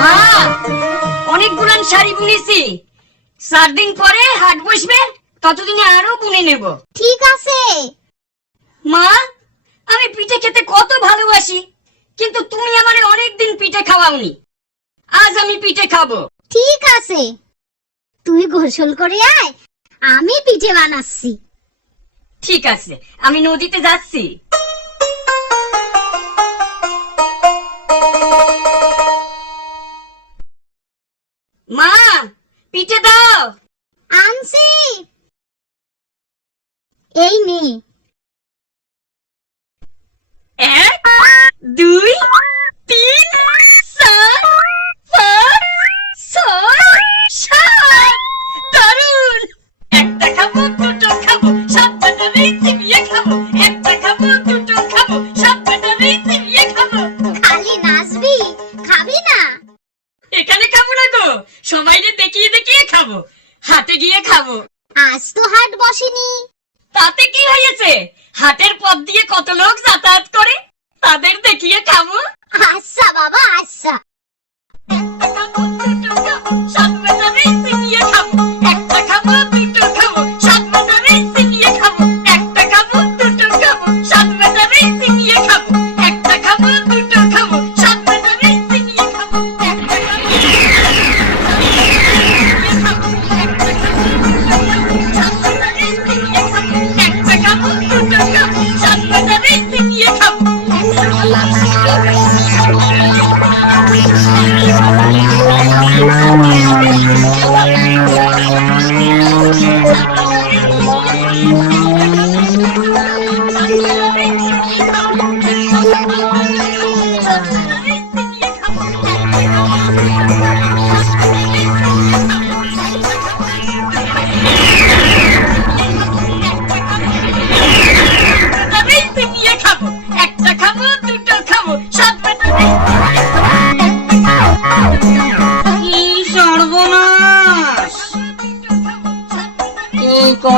মা অনেক গুলান শাড়ি বুনেছি। চার দিন পরে হাট বসবে ততদিনে আরও বুনে নেব। ঠিক আছে। মা আমি পিঠে খেতে কত ভালোবাসি কিন্তু তুমি আমারে অনেক দিন পিঠে খাওয়াওনি। আজ আমি পিঠে খাব। ঠিক আছে। তুই গোসল করে আয় আমি পিঠে বানাচ্ছি। ঠিক আছে আমি নদীতে যাচ্ছি। খাব। হাটে গিয়ে খাব। আজ তো হাট বসেনি। তাতে কি হয়েছে? হাটের পথ দিয়ে কত লোক যাতায়াত করে? তাদের দেখিয়ে খাব। আচ্ছা বাবা আচ্ছা।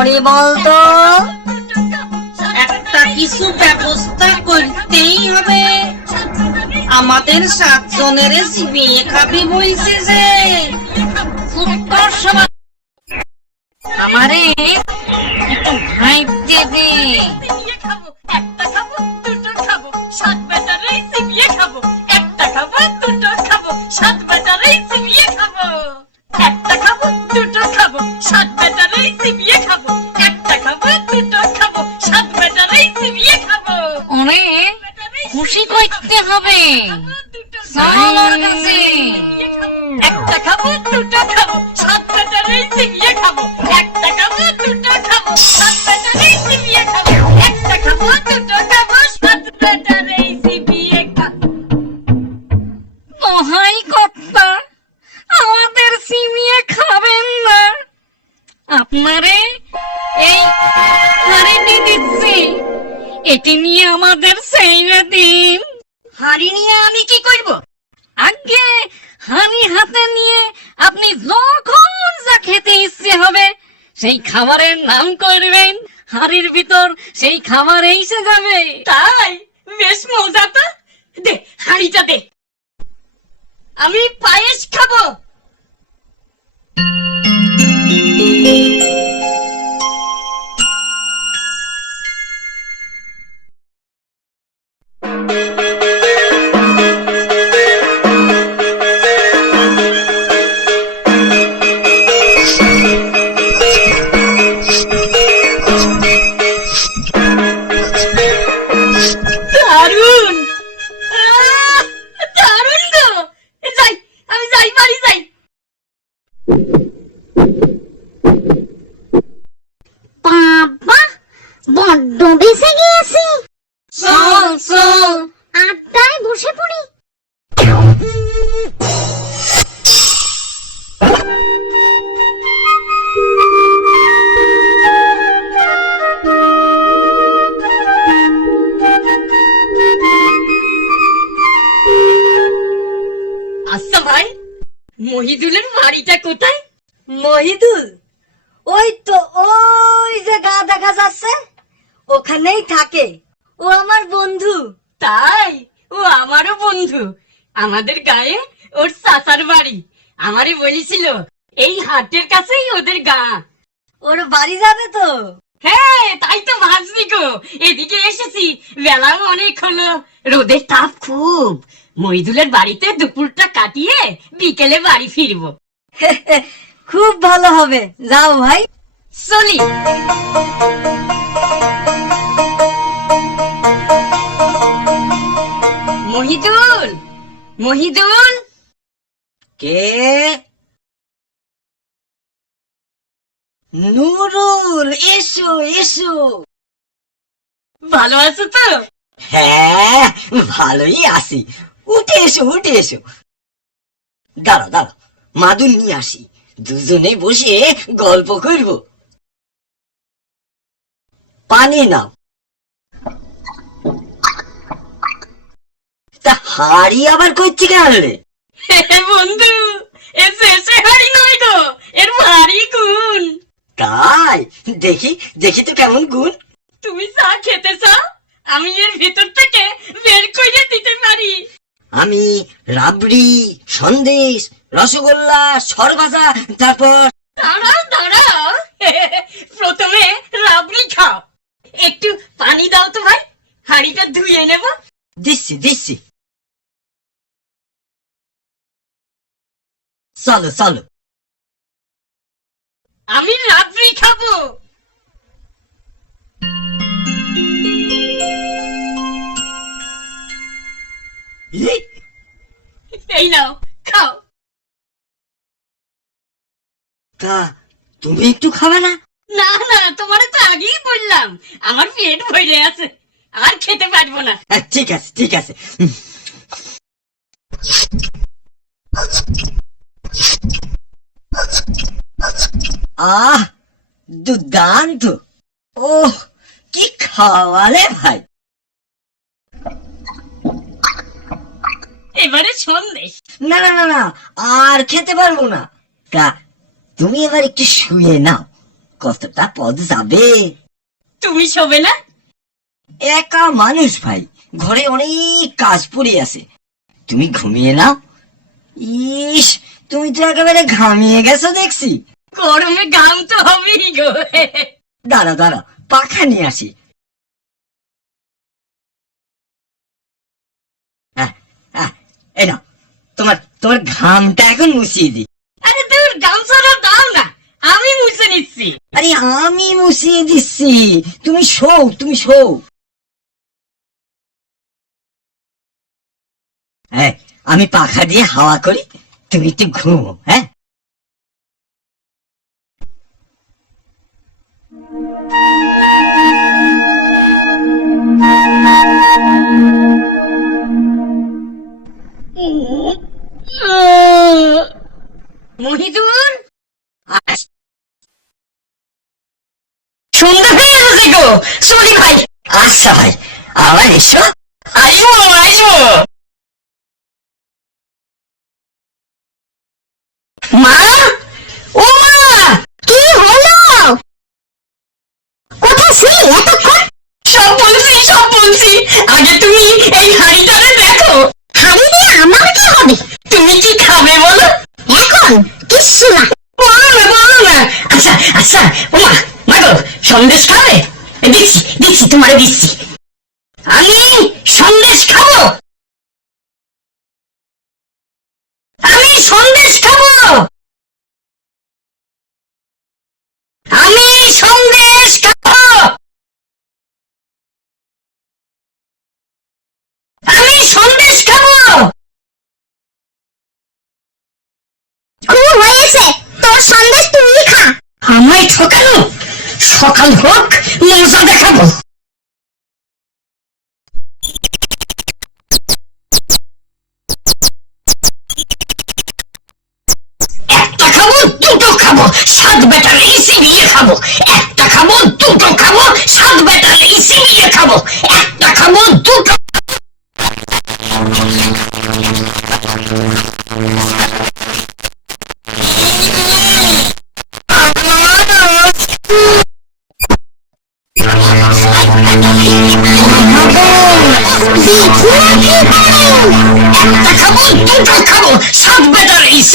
করি বলতো? একটা কিছু ব্যবস্থা করতেই হবে। আমাদের সাতজনের বিয়ে খাবি বলছে যে আমারে ভাইতে দে। খাব দুটো খাব, সাত বাজারেই চিবিয়ে খাব, একটা খাব, দুটো খাব, সাত বাজারেই চিবিয়ে খাব, একটা খাব, দুটো খাব, সাত বাজারেই চিবিয়ে খাব। দোহাই কর্তা, আমাদের সিমিয়ে খাবেন না। আপনারে এই হাড়িটি দিচ্ছি। এটি নিয়ে আমাদের সেইরা দিন। হাড়ি নিয়ে আমি কি করব? হাড়ি হাতে নিয়ে আপনি যখন যা খেতে ইচ্ছে হবে সেই খাবারের নাম করবেন। হাড়ির ভিতর সেই খাবার এসে যাবে। তাই? বেশ মজা তো। দে হাড়িটা দে। আমি পায়েস খাব। তাই ও আমারও বন্ধু। আমাদের গায়ে ওর চাচার বাড়ি। আমারই বলেছিল এই হাটের কাছেই ওদের গা। ওর বাড়ি যাবে তো? হ্যাঁ তাই তো ভাবছি গো। এদিকে এসেছি। বেলাও অনেক হলো। রোদের তাপ খুব। মইদুলের বাড়িতে দুপুরটা কাটিয়ে বিকেলে বাড়ি ফিরবো। খুব ভালো হবে। যাও ভাই। চলি। মহিদুল? মহিদুল? কে? নুরুল এসো এসো। ভালো আছো তো? হ্যাঁ ভালোই আছি। উঠে এসো উঠে এসো। দাঁড়া দাঁড়া মাদুর নিয়ে আসি। দুজনে বসে গল্প করব। পানি নাও। তা হাড়ি আবার করছি কেন রে বন্ধু এ শেষে হারি নয় গো এর ভারী গুণ। তাই? দেখি দেখি তো কেমন গুণ। তুমি চা খেতে চাও? আমি এর ভিতর থেকে বের করে দিতে পারি। আমি রাবড়ি সন্দেশ রসগোল্লা সরভাজা তারপর দাঁড়াও দাঁড়াও। প্রথমে রাবড়ি খাও। একটু পানি দাও তো ভাই হাঁড়িটা ধুয়ে নেব। দিচ্ছি দিচ্ছি। চলো চলো। আমি রাবড়ি খাব। এই, নাও খাও। তা তুমি একটু খাবে না? না না তোমার তো আগেই বললাম। আমার পেট ভরে আছে আর খেতে পারব না। হ্যাঁ, ঠিক আছে ঠিক আছে। আহ দুর্দান্ত। ও কি খাওয়ালে ভাই। এবারে সন্দেশ না না না না আর খেতে পারব না। তা তুমি এবার একটু শুয়ে নাও। কতটা পদ যাবে। তুমি শোবে না? একা মানুষ ভাই ঘরে অনেক কাজ পড়ে আছে। তুমি ঘুমিয়ে নাও। ইস তুমি তো একেবারে ঘামিয়ে গেছো দেখছি। গরমে গাম তো হবেই গো। দাঁড়া দাঁড়া পাখা নিয়ে আসি। হ্যাঁ, হ্যাঁ, এই তোমার তোমার ঘামটা এখন মুছিয়ে দিই। আরে তোর গামছাটা দাও না আমি মুছে নিচ্ছি। আরে আমি মুছিয়ে দিচ্ছি তুমি শোও তুমি শোও। হ্যাঁ আমি পাখা দিয়ে হাওয়া করি তুমি একটু ঘুমো হ্যাঁ? মহিদুর সন্ধ্যা হয়ে গেছে গো চলি ভাই। আচ্ছা ভাই আবার এসো। আইবো আইবো। মা? ও মা কি হলো? কোথায় ছিলি এতক্ষণ? সব বলছি সব বলছি। আগে তুমি এই হাড়িটারে দেখো। হাড়ি দিয়ে আমার কি হবে? তুমি কি খাবে বলো? এখন কিচ্ছু না। বলো না বলো না আচ্ছা আচ্ছা ওমা মা মা সন্দেশ খাবে? দিচ্ছি দিচ্ছি তোমারে দিচ্ছি আমি সন্দেশ খাব আমি সন্দেশ খাব আমি সন্দেশ খাব আমি সন্দেশ খাব খুব হয়েছে তোর সন্দেশ তুই খা আমায় ঠকানো সকাল হোক মজা দেখাবো। একটা খাব, দুটো খাব সাত বেটার ইসি নিয়ে খাব। একটা খাব, দুটো খাব সাত বেটার এই নিয়ে খাব। একটা খাব, দুটো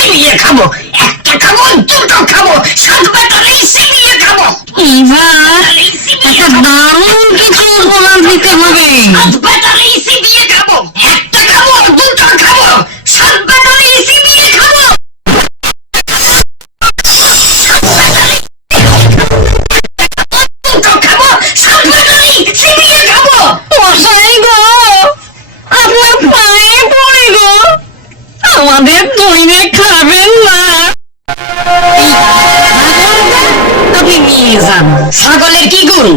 সিমিয়ে খাব একটা খাব দুটো খাব সাত বেটার এই নিয়ে খাব। এবার একটা দারুণ কিছু উপহার দিতে হবে। যান ছাগলের কি গুণ?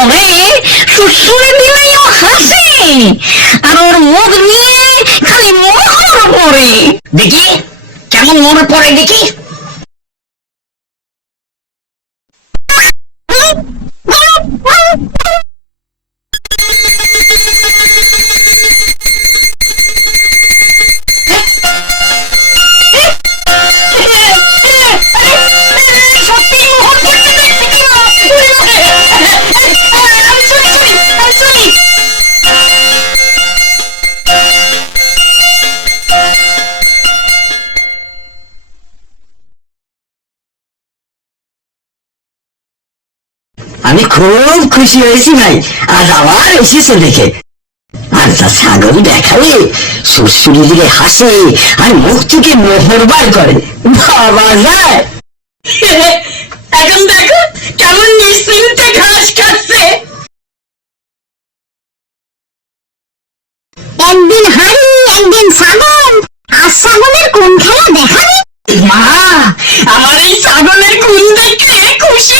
ওরে সুসুরে দিলেই ও হাসে আর ওর মুখ নিয়ে খালি মোহর পড়ে। দেখি কেমন মনে পড়ে দেখি। খুব খুশি হয়েছি ভাই। আজ আবার এসেছে দেখে। আর তা ছাগল দেখালে সুরসুরি দিলে হাসে আর মুখ থেকে মোহর বার করে। বাবা যায়। এখন দেখো কেমন নিশ্চিন্তে ঘাস খাচ্ছে। একদিন হাড়ি একদিন ছাগল। আর ছাগলের কোন খেলা দেখাবে? মা আমার এই ছাগলের গুণ দেখে খুশি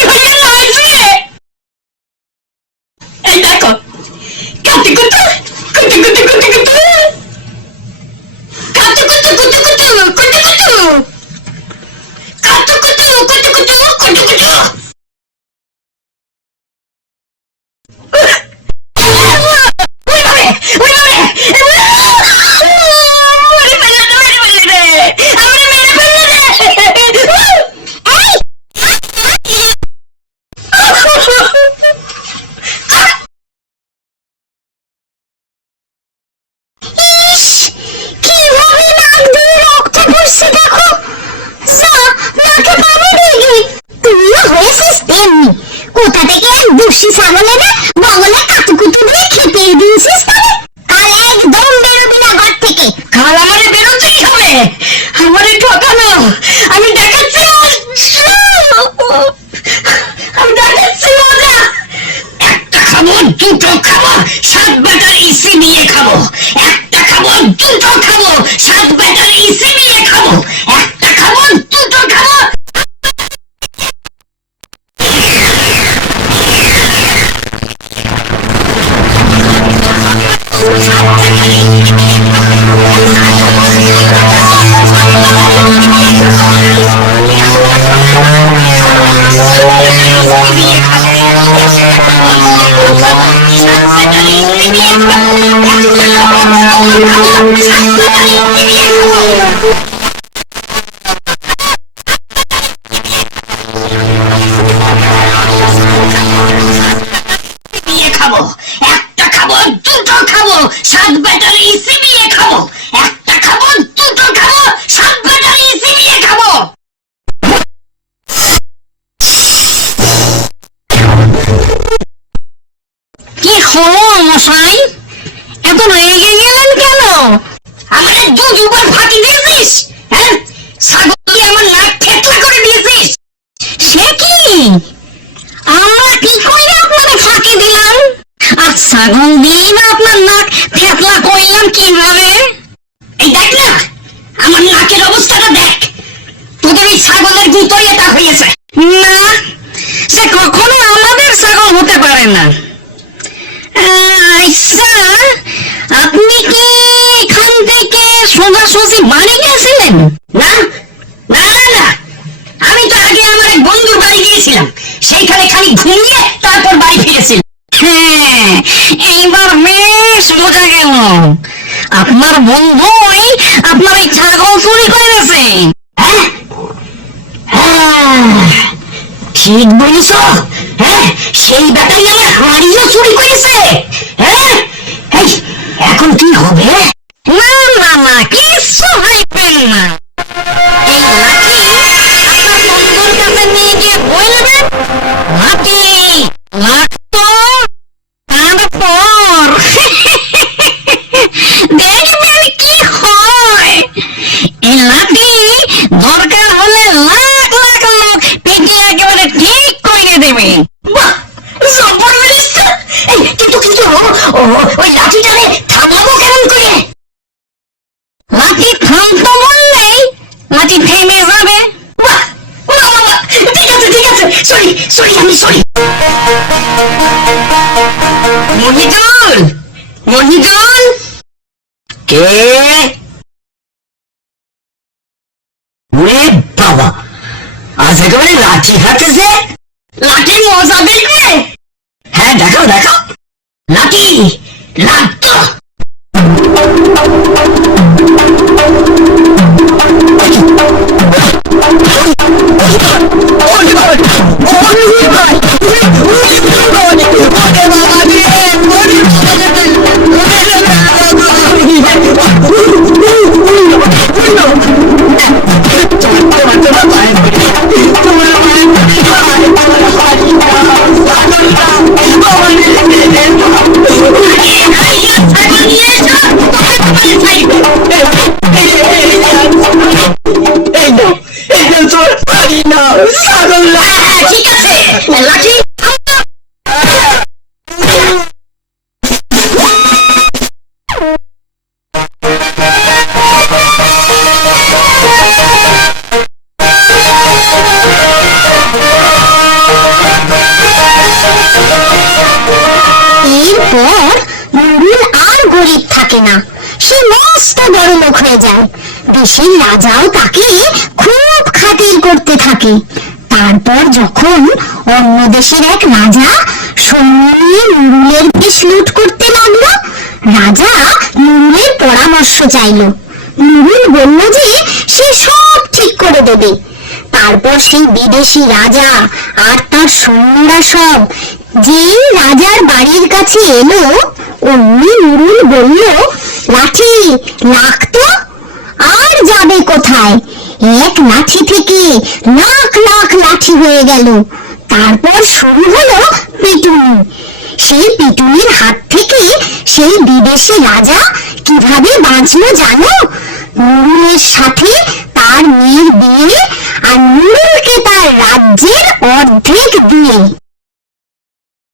একটা খাব, দুটো খাব, সাত বেটার ইসি নিয়ে খাব। একটা খাব, দুটো খাব, সাত বেটার ইসি নিয়ে খাব। একটা খাব Oh, my God. দুবার ফাঁকি দিয়েছিস? হ্যাঁ? ছাগল দিয়ে আমার নাক ফেটলা করে দিয়েছিস। সে কি? আমরা কি করে আপনারে ফাঁকি দিলাম? আর ছাগল দিয়ে না আপনার নাক ফেতলা করলাম কীভাবে? এই দেখ না, আমার নাকের অবস্থাটা দেখ। তোদের ওই ছাগলের গুঁতোই এটা হয়েছে। না, সে কখনো আমাদের ছাগল হতে পারে না। আপনার বন্ধুই আপনার এই ছাগল চুরি করে গেছে হ্যাঁ? হ্যাঁ। ঠিক বলিস হ্যাঁ? সেই ব্যাটারি আমার হাড়িও চুরি করেছে। এখন কি হবে? না না না কিছু হইবেন না। মহিদুল মহিদুল কে? ওরে বাবা! আজ একেবারে লাঠি হাতে যে লাঠি মজা দেখবে হ্যাঁ দেখাও দেখাও। দেশের রাজাও তাকে খুব খাতির করতে থাকে। তারপর যখন অন্য দেশের এক রাজা সৈন্য নিয়ে নুরুলের দেশ লুট করতে লাগল, রাজা নুরুলের পরামর্শ চাইলো। নুরুল বলল যে, সে সব ঠিক করে দেবে। তারপর সেই বিদেশি রাজা আর তার সৈন্যরা সব যেই রাজার বাড়ির কাছে এলো, অমনি নুরুল বলল, লাঠি লাগতো আর যাবে কোথায়? এক লাঠি থেকে লাখ লাখ লাঠি হয়ে গেল। তারপর শুরু হলো পিটুনি। সেই পিটুনির হাত থেকে সেই বিদেশি রাজা কীভাবে বাঁচলো জানো? নুরুলের সাথে তার মেয়ের বিয়ে আর নুরুলকে তার রাজ্যের অর্ধেক দিয়ে।